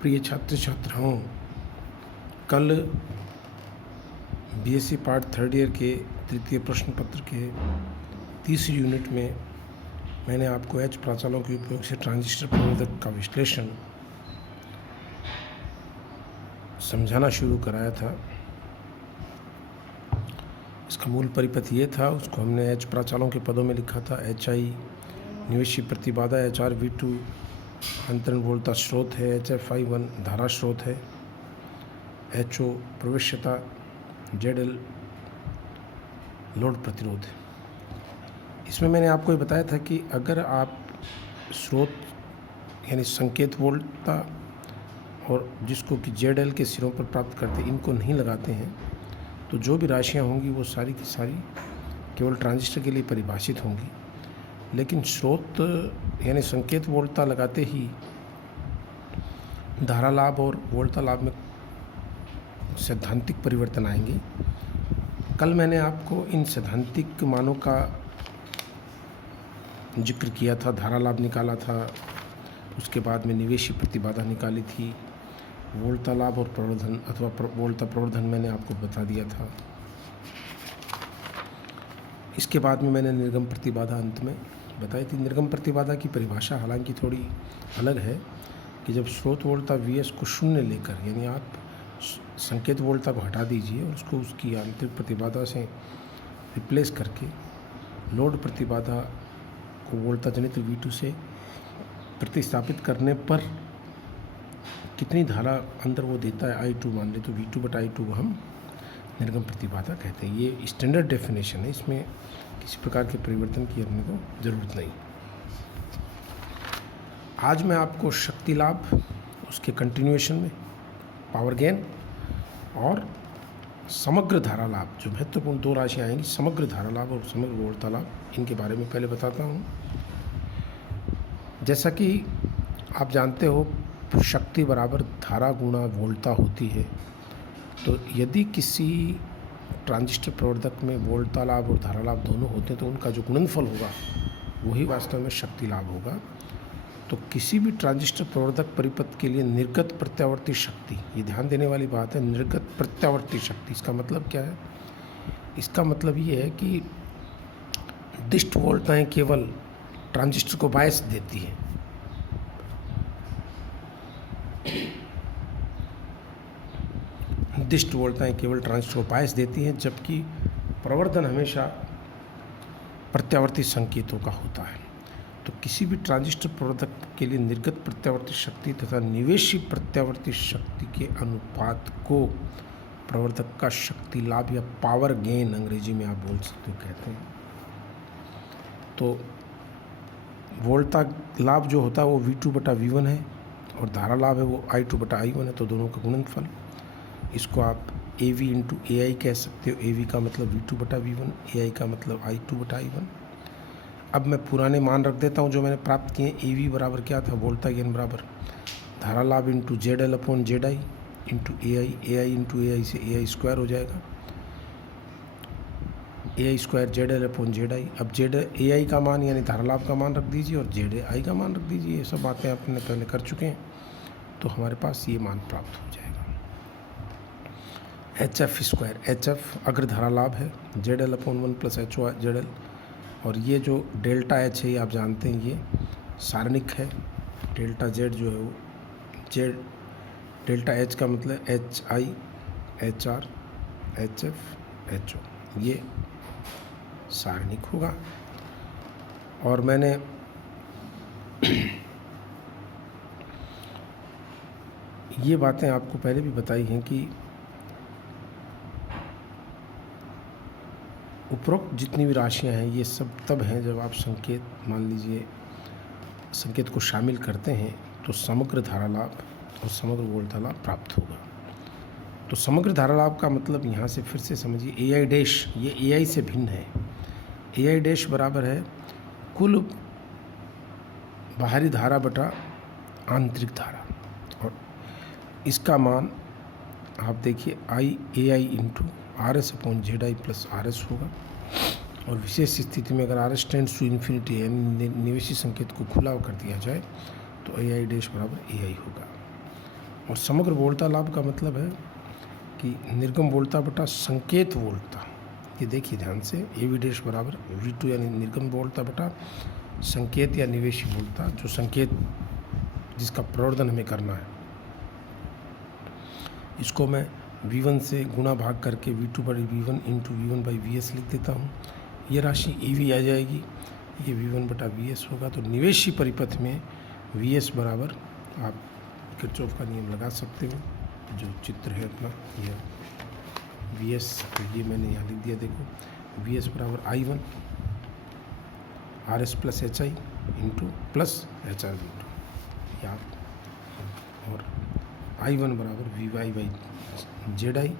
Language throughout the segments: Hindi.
प्रिय छात्र छात्राओं, कल बीएससी पार्ट थर्ड ईयर के तृतीय प्रश्न पत्र के तीसरी यूनिट में मैंने आपको एच प्राचालों के उपयोग से ट्रांजिस्टर प्रवर्धक का विश्लेषण समझाना शुरू कराया था। इसका मूल परिपथ ये था, उसको हमने एच प्राचालों के पदों में लिखा था। एच आई निवेशी प्रतिबाधा, एच आर V2 अंतरण वोल्टता स्रोत है, HF I1 धारा स्रोत है, HO प्रवेश्यता, ZL लोड प्रतिरोध है। इसमें मैंने आपको ये बताया था कि अगर आप स्रोत यानी संकेत वोल्टता और जिसको कि ZL के सिरों पर प्राप्त करते इनको नहीं लगाते हैं तो जो भी राशियाँ होंगी वो सारी की सारी केवल ट्रांजिस्टर के लिए परिभाषित होंगी। लेकिन स्रोत यानी संकेत वोल्टता लगाते ही धारा लाभ और वोल्टता लाभ में सैद्धांतिक परिवर्तन आएंगे। कल मैंने आपको इन सैद्धांतिक मानों का जिक्र किया था, धारा लाभ निकाला था, उसके बाद में निवेशी प्रतिबाधा निकाली थी, वोल्टता लाभ और प्रवर्धन अथवा वोल्टता प्रवर्धन मैंने आपको बता दिया था। इसके बाद में मैंने निर्गम प्रतिबाधा अंत में बताई थी। निर्गम प्रतिबाधा की परिभाषा हालांकि थोड़ी अलग है कि जब स्रोत वोल्टता Vs को शून्य लेकर, यानी आप संकेत वोल्टता को हटा दीजिए और उसको उसकी आंतरिक प्रतिबाधा से रिप्लेस करके लोड प्रतिबाधा को वोल्टता जनित V2 से प्रतिस्थापित करने पर कितनी धारा अंदर वो देता है I2 मान ले तो V2/I2 को हम निर्गम प्रतिबाधा कहते हैं। ये स्टैंडर्ड डेफिनेशन है, इसमें किसी प्रकार के परिवर्तन की अपने को ज़रूरत नहीं। आज मैं आपको शक्ति लाभ, उसके कंटिन्यूएशन में पावर गेन और समग्र धारा लाभ, जो महत्वपूर्ण दो राशियाँ आएंगी, समग्र धारा लाभ और समग्र वोल्टता लाभ, इनके बारे में पहले बताता हूँ। जैसा कि आप जानते हो शक्ति बराबर धारा गुणा वोल्टता होती है, तो यदि किसी ट्रांजिस्टर प्रवर्धक में वोल्टता लाभ और धारा लाभ दोनों होते हैं तो उनका जो गुणनफल होगा वही वास्तव में शक्ति लाभ होगा। तो किसी भी ट्रांजिस्टर प्रवर्धक परिपथ के लिए निर्गत प्रत्यावर्ती शक्ति, ये ध्यान देने वाली बात है, निर्गत प्रत्यावर्ती शक्ति। इसका मतलब क्या है? इसका मतलब ये है कि दिष्ट वोल्टताएं केवल ट्रांजिस्टर को बायस देती है, दिष्ट वोल्टताएं केवल ट्रांजिस्टर को बायस देती हैं, जबकि प्रवर्धन हमेशा प्रत्यावर्ती संकेतों का होता है। तो किसी भी ट्रांजिस्टर प्रवर्धक के लिए निर्गत प्रत्यावर्ती शक्ति तथा निवेशी प्रत्यावर्ती शक्ति के अनुपात को प्रवर्धक का शक्ति लाभ या पावर गेन अंग्रेजी में आप बोल सकते हो कहते हैं। तो वोल्टता लाभ जो होता है वो V2/V1 है और धारा लाभ है वो I2/I1 है, तो दोनों का गुणनफल। इसको आप AV × AI कह सकते हो। AV का मतलब V2/V1, AI का मतलब I2/I1। अब मैं पुराने मान रख देता हूँ जो मैंने प्राप्त किए। AV बराबर क्या था? वोल्टता गेन बराबर धारा लाभ × ZL/ZI × AI, AI × AI से AI स्क्वायर हो जाएगा, AI स्क्वायर ZL/ZI। अब AI का मान यानी धारा लाभ का मान रख दीजिए और ZI का मान रख दीजिए। ये सब बातें आपने पहले कर चुके हैं, तो हमारे पास ये मान प्राप्त हो जाएगा। HF स्क्वायर, HF अग्र धारा लाभ है, ZL/1 + HO ZL, और ये जो डेल्टा H है ये आप जानते हैं ये सारणिक है। डेल्टा Z जो है वो Z, डेल्टा H का मतलब HI HR HF HO, ये सारणिक होगा। और मैंने ये बातें आपको पहले भी बताई हैं कि उपरोक्त जितनी भी राशियां हैं ये सब तब हैं जब आप संकेत, मान लीजिए संकेत को शामिल करते हैं तो समग्र धारा लाभ और समग्र वोल्टता लाभ प्राप्त होगा। तो समग्र धारा लाभ का मतलब यहाँ से फिर से समझिए, AI डैश, ये AI से भिन्न है। AI डैश बराबर है कुल बाहरी धारा बटा आंतरिक धारा, और इसका मान आप देखिए AI × RS/ZI + RS होगा। और विशेष स्थिति में अगर RS टेंड्स टू इन्फिनिटी निवेशी संकेत को खुला कर दिया जाए तो AI डैश बराबर AI होगा। और समग्र वोल्टता लाभ का मतलब है कि निर्गम वोल्टता बटा संकेत वोल्टता। ये देखिए ध्यान से, ए वी डैश बराबर V2 यानी निर्गम वोल्टता बटा संकेत या निवेशी वोल्टता, जो संकेत जिसका प्रवर्धन हमें करना है। इसको मैं V1 से गुणा भाग करके V2 बड़ी V1 into V1 by VS लिख देता हूँ। ये राशि EV आ जाएगी, ये V1 बटा VS होगा। तो निवेशी परिपथ में VS बराबर, आप किरचॉफ का नियम लगा सकते हो, जो चित्र है अपना यह VS, तो ये मैंने यहाँ लिख दिया। देखो VS बराबर I1 RS plus HI into plus HR V2 या, और I1 बराबर VY बाई ZI,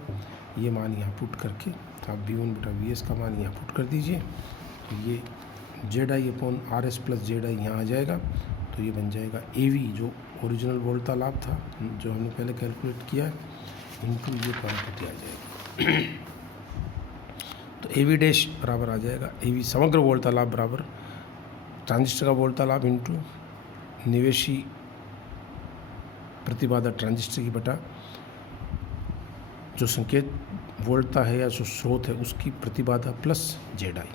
ये मान यहाँ पुट करके आप V1 बटा VS का मान यहाँ पुट कर दीजिए। तो ये ZI upon RS plus ZI यहाँ आ जाएगा। तो ये बन जाएगा AV, जो ओरिजिनल वोल्टता लाभ था जो हमने पहले कैलकुलेट किया है, इंटू ये क्वांटिटी आ जाएगी। तो AV डैश बराबर आ जाएगा AV समग्र वोल्टता लाभ बराबर ट्रांजिस्टर का वोल्टता लाभ इंटू निवेशी प्रतिबाधा ट्रांजिस्टर की बटा जो संकेत वोल्टता है या जो स्रोत है उसकी प्रतिबाधा प्लस ZI।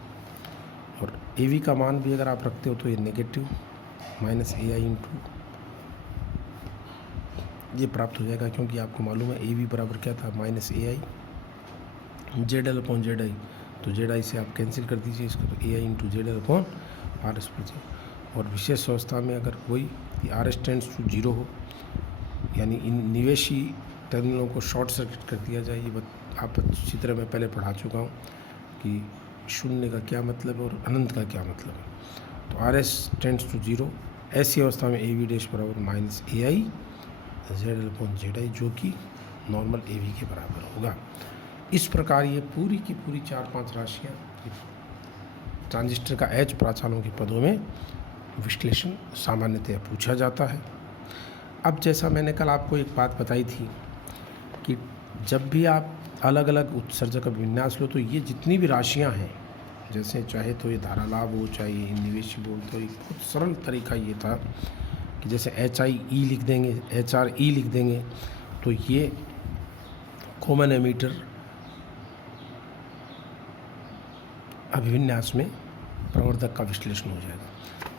और AV का मान भी अगर आप रखते हो तो ये नेगेटिव माइनस AI इंटू ये प्राप्त हो जाएगा, क्योंकि आपको मालूम है AV बराबर क्या था, minus AI ZL upon ZI। तो ZI से आप कैंसिल कर दीजिए इसको, तो AI into ZL upon RS plus. और विशेष अवस्था में अगर कोई RS टेंड्स टू 0 हो, यानी इन निवेशी टर्मिनलों को शॉर्ट सर्किट कर दिया जाए। ये आप अच्छी तरह मैं पहले पढ़ा चुका हूँ कि शून्य का क्या मतलब है और अनंत का क्या मतलब है। तो RS टेंड्स टू 0, ऐसी अवस्था में AV डैश बराबर minus AI ZL upon ZI, जो कि नॉर्मल AV के बराबर होगा। इस प्रकार ये पूरी की पूरी 4-5 राशियाँ ट्रांजिस्टर का H प्राचालों के पदों में विश्लेषण सामान्यतः पूछा जाता है। अब जैसा मैंने कल आपको एक बात बताई थी कि जब भी आप अलग अलग उत्सर्जक विन्यास लो, तो ये जितनी भी राशियां हैं, जैसे चाहे तो ये धारा लाभ हो, चाहे ये निवेशी वोल्ट हो, एक बहुत सरल तरीका ये था कि जैसे HIE लिख देंगे, HRE लिख देंगे, तो ये कॉमन एमीटर अभिविन्यास में प्रवर्धक का विश्लेषण हो जाएगा।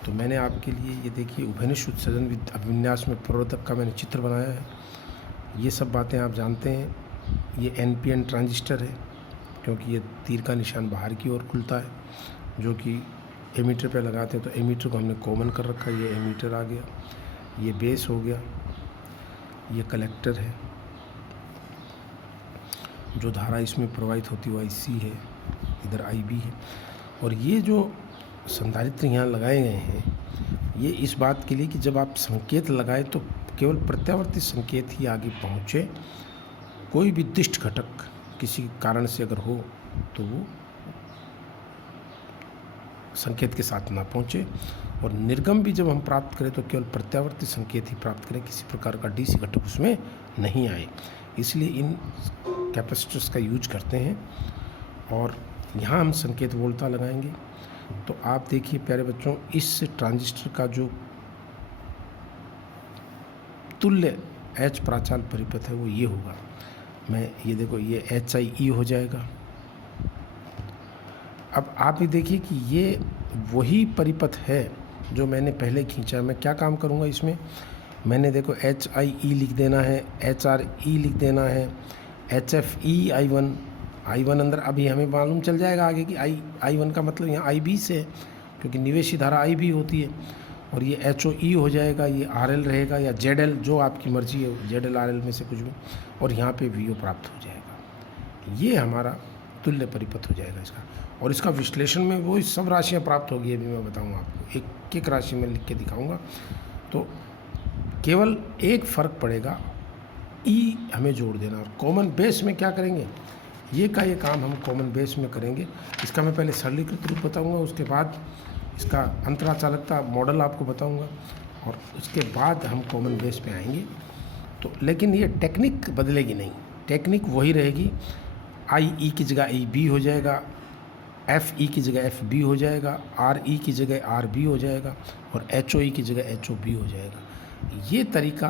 तो मैंने आपके लिए ये देखिए उभयनिष्ठ उत्सर्जन अभिविन्यास में प्रवर्धक का मैंने चित्र बनाया है। ये सब बातें आप जानते हैं। ये NPN ट्रांजिस्टर है, क्योंकि ये तीर का निशान बाहर की ओर खुलता है, जो कि एमीटर पे लगाते हैं। तो एमीटर को हमने कॉमन कर रखा है, ये एमीटर आ गया, ये बेस हो गया, ये कलेक्टर है, जो धारा इसमें प्रवाहित होती है वो IC है, इधर IB है। और ये जो संधारित्र यहाँ लगाए गए हैं, ये इस बात के लिए कि जब आप संकेत लगाए तो केवल प्रत्यावर्ती संकेत ही आगे पहुँचे, कोई भी दिष्ट घटक किसी कारण से अगर हो तो वो संकेत के साथ ना पहुँचे। और निर्गम भी जब हम प्राप्त करें तो केवल प्रत्यावर्ती संकेत ही प्राप्त करें, किसी प्रकार का DC घटक उसमें नहीं आए। इसलिए इन कैपेसिटर्स का यूज करते हैं। और यहाँ हम संकेत वोल्टता लगाएंगे। तो आप देखिए प्यारे बच्चों, इस ट्रांजिस्टर का जो तुल्य H प्राचाल परिपथ है वो ये होगा। मैं ये देखो, ये HIE हो जाएगा। अब आप ये देखिए कि ये वही परिपथ है जो मैंने पहले खींचा। मैं क्या काम करूँगा इसमें, मैंने देखो HIE लिख देना है, HRE लिख देना है, HFE I1 अंदर। अभी हमें मालूम चल जाएगा आगे कि I1 का मतलब यहाँ IB से है, क्योंकि निवेशी धारा IB होती है। और ये HOE हो जाएगा, ये RL रहेगा या ZL, जो आपकी मर्जी है, ZL RL में से कुछ भी। और यहाँ पे VO प्राप्त हो जाएगा। ये हमारा तुल्य परिपथ हो जाएगा इसका। और इसका विश्लेषण में वो सब राशियाँ प्राप्त होगी, अभी मैं बताऊँगा आपको, एक एक राशि में लिख के दिखाऊँगा। तो केवल एक फ़र्क पड़ेगा, E हमें जोड़ देना। और कॉमन बेस में क्या करेंगे, ये काम हम कॉमन बेस में करेंगे। इसका मैं पहले सरलीकृत रूप बताऊंगा, उसके बाद इसका अंतराचालकता मॉडल आपको बताऊंगा, और उसके बाद हम कॉमन बेस पे आएंगे। तो लेकिन ये टेक्निक बदलेगी नहीं, टेक्निक वही रहेगी। IE की जगह IB हो जाएगा, FE की जगह FB हो जाएगा, RE की जगह RB हो जाएगा, और HOE की जगह HOB हो जाएगा। ये तरीका